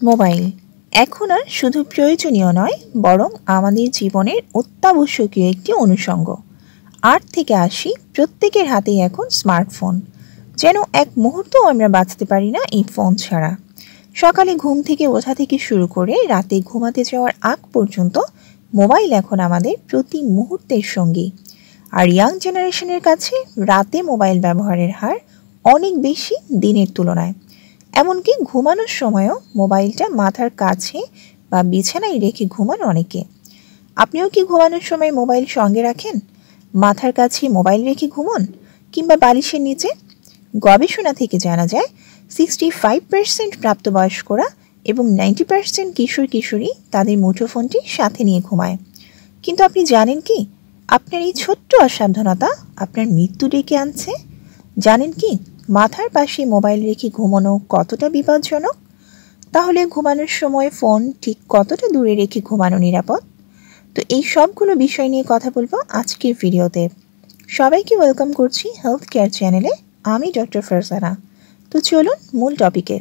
Mobile এখন আর শুধু প্রয়োজনীয় নয়, বরং আমাদের জীবনের অত্যাবশ্যকীয় একটি অনুষঙ্গ। ৮ থেকে ৮০ প্রত্যেকের হাতেই এখন স্মার্টফোন। যেন এক মুহূর্তও আমরা বাঁচতে পারি না এই ফোন ছাড়া। সকালে ঘুম থেকে ওঠা থেকে শুরু করে রাতে ঘুমাতে যাওয়ার আগ পর্যন্ত মোবাইল এখন আমাদের প্রতি মুহূর্তের সঙ্গী। আর ইয়াং জেনারেশনের কাছে রাতে মোবাইল ব্যবহারের হার অনেক বেশি দিনের তুলনায়। এমনকি ঘুমানোর সময়ও মোবাইলটা মাথার কাছে বা বিছানায় রেখে ঘুমান অনেকে। আপনিও কি ঘুমানোর সময় মোবাইল সঙ্গে রাখেন? মাথার কাছে মোবাইল রেখে ঘুমন, কিংবা বালিশের নিচে? গবেষণা থেকে জানা যায় 65% প্রাপ্তবয়স্করা এবং 90% কিশোর কিশোরী তাদের মুঠোফোনটি সাথে নিয়ে ঘুমায়। কিন্তু আপনি জানেন কি, আপনার এই ছোট্ট অসাবধানতা আপনার মৃত্যু ডেকে আনছে? জানেন কি, মাথার পাশে মোবাইল রেখে ঘুমানো কতটা বিপজ্জনক? তাহলে ঘুমানোর সময় ফোন ঠিক কতটা দূরে রেখে ঘুমানো নিরাপদ? তো এই সবগুলো বিষয় নিয়ে কথা বলবো আজকের ভিডিওতে। সবাইকে ওয়েলকাম করছি হেলথ কেয়ার চ্যানেলে। আমি ডক্টর ফারজানা। তো চলুন মূল টপিকে।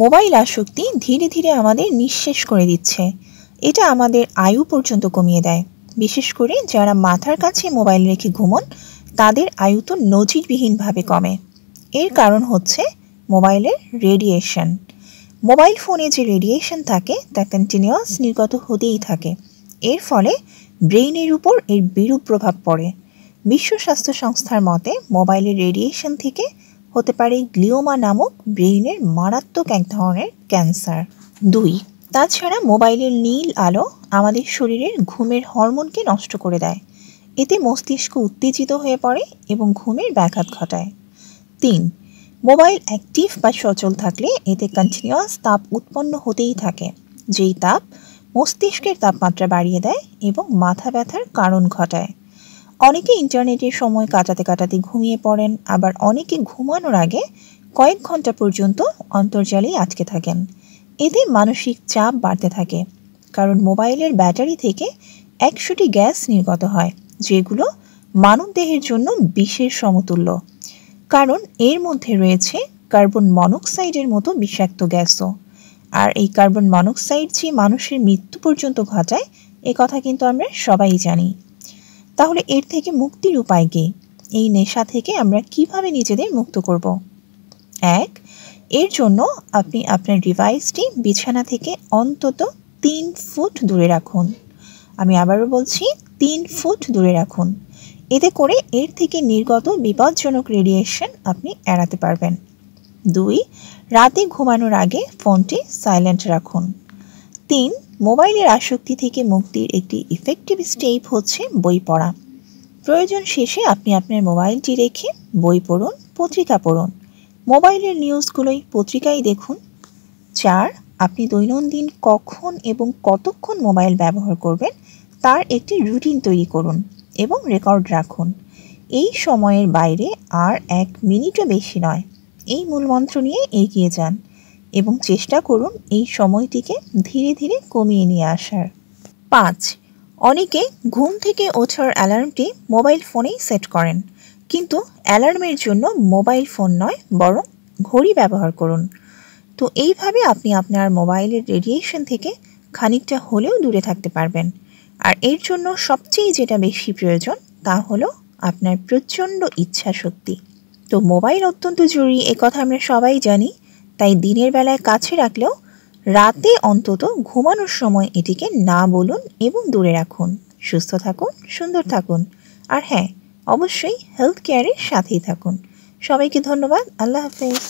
মোবাইল আসক্তি ধীরে ধীরে আমাদের নিঃশেষ করে দিচ্ছে। এটা আমাদের আয়ু পর্যন্ত কমিয়ে দেয়। বিশেষ করে যারা মাথার কাছে মোবাইল রেখে ঘুমন, তাদের আয়ু তো নজিরবিহীনভাবে কমে। এর কারণ হচ্ছে মোবাইলের রেডিয়েশন। মোবাইল ফোনে যে রেডিয়েশন থাকে তা কন্টিনিউয়াস নির্গত হতেই থাকে। এর ফলে ব্রেইনের উপর এর বিরূপ প্রভাব পড়ে। বিশ্ব স্বাস্থ্য সংস্থার মতে মোবাইলের রেডিয়েশন থেকে হতে পারে গ্লিওমা নামক ব্রেইনের মারাত্মক এক ধরনের ক্যান্সার। 2, তাছাড়া মোবাইলের নীল আলো আমাদের শরীরের ঘুমের হরমোনকে নষ্ট করে দেয়। এতে মস্তিষ্ক উত্তেজিত হয়ে পড়ে এবং ঘুমের ব্যাঘাত ঘটায়। 3, মোবাইল অ্যাক্টিভ বা সচল থাকলে এতে কন্টিনিউয়াস তাপ উৎপন্ন হতেই থাকে, যেই তাপ মস্তিষ্কের তাপমাত্রা বাড়িয়ে দেয় এবং মাথা ব্যথার কারণ ঘটায়। অনেকে ইন্টারনেটের সময় কাটাতে কাটাতে ঘুমিয়ে পড়েন, আবার অনেকে ঘুমানোর আগে কয়েক ঘন্টা পর্যন্ত অন্তর্জালেই আটকে থাকেন। এতে মানসিক চাপ বাড়তে থাকে, কারণ মোবাইলের ব্যাটারি থেকে 100টি গ্যাস নির্গত হয়, যেগুলো মানবদেহের জন্য বিষের সমতুল্য। কারণ এর মধ্যে রয়েছে কার্বন মনোক্সাইডের মতো বিষাক্ত গ্যাসও। আর এই কার্বন মনোক্সাইড যে মানুষের মৃত্যু পর্যন্ত ঘটায়, এ কথা কিন্তু আমরা সবাই জানি। তাহলে এর থেকে মুক্তির উপায় কী? এই নেশা থেকে আমরা কিভাবে নিজেদের মুক্ত করব? 1, এর জন্য আপনি আপনার ডিভাইসটি বিছানা থেকে অন্তত 3 ফুট দূরে রাখুন। আমি আবারও বলছি, 3 ফুট দূরে রাখুন। এতে করে এর থেকে নির্গত বিপজ্জনক রেডিয়েশন আপনি এড়াতে পারবেন। 2, রাতে ঘুমানোর আগে ফোনটি সাইলেন্ট রাখুন। 3, মোবাইলের আসক্তি থেকে মুক্তির একটি ইফেক্টিভ স্টেপ হচ্ছে বই পড়া। প্রয়োজন শেষে আপনি আপনার মোবাইলটি রেখে বই পড়ুন, পত্রিকা পড়ুন। মোবাইলের নিউজগুলোই পত্রিকায় দেখুন। 4, আপনি দৈনন্দিন কখন এবং কতক্ষণ মোবাইল ব্যবহার করবেন তার একটি রুটিন তৈরি করুন এবং রেকর্ড রাখুন। এই সময়ের বাইরে আর 1 মিনিটও বেশি নয়। এই মূলমন্ত্র নিয়ে এগিয়ে যান এবং চেষ্টা করুন এই সময়টিকে ধীরে ধীরে কমিয়ে নিয়ে আসার। 5, অনেকে ঘুম থেকে ওঠার অ্যালার্মটি মোবাইল ফোনেই সেট করেন, কিন্তু অ্যালার্মের জন্য মোবাইল ফোন নয়, বরং ঘড়ি ব্যবহার করুন। তো এইভাবে আপনি আপনার মোবাইলের রেডিয়েশন থেকে খানিকটা হলেও দূরে থাকতে পারবেন। আর এর জন্য সবচেয়ে যেটা বেশি প্রয়োজন তা হলো আপনার প্রচণ্ড ইচ্ছা শক্তি। তো মোবাইল অত্যন্ত জরুরি, কথা আমরা সবাই জানি। তাই দিনের বেলায় কাছে রাখলেও রাতে অন্তত ঘুমানোর সময় এটিকে না বলুন এবং দূরে রাখুন। সুস্থ থাকুন, সুন্দর থাকুন, আর হ্যাঁ, অবশ্যই হেলথ কেয়ারের সাথেই থাকুন। সবাইকে ধন্যবাদ। আল্লাহ হাফেজ।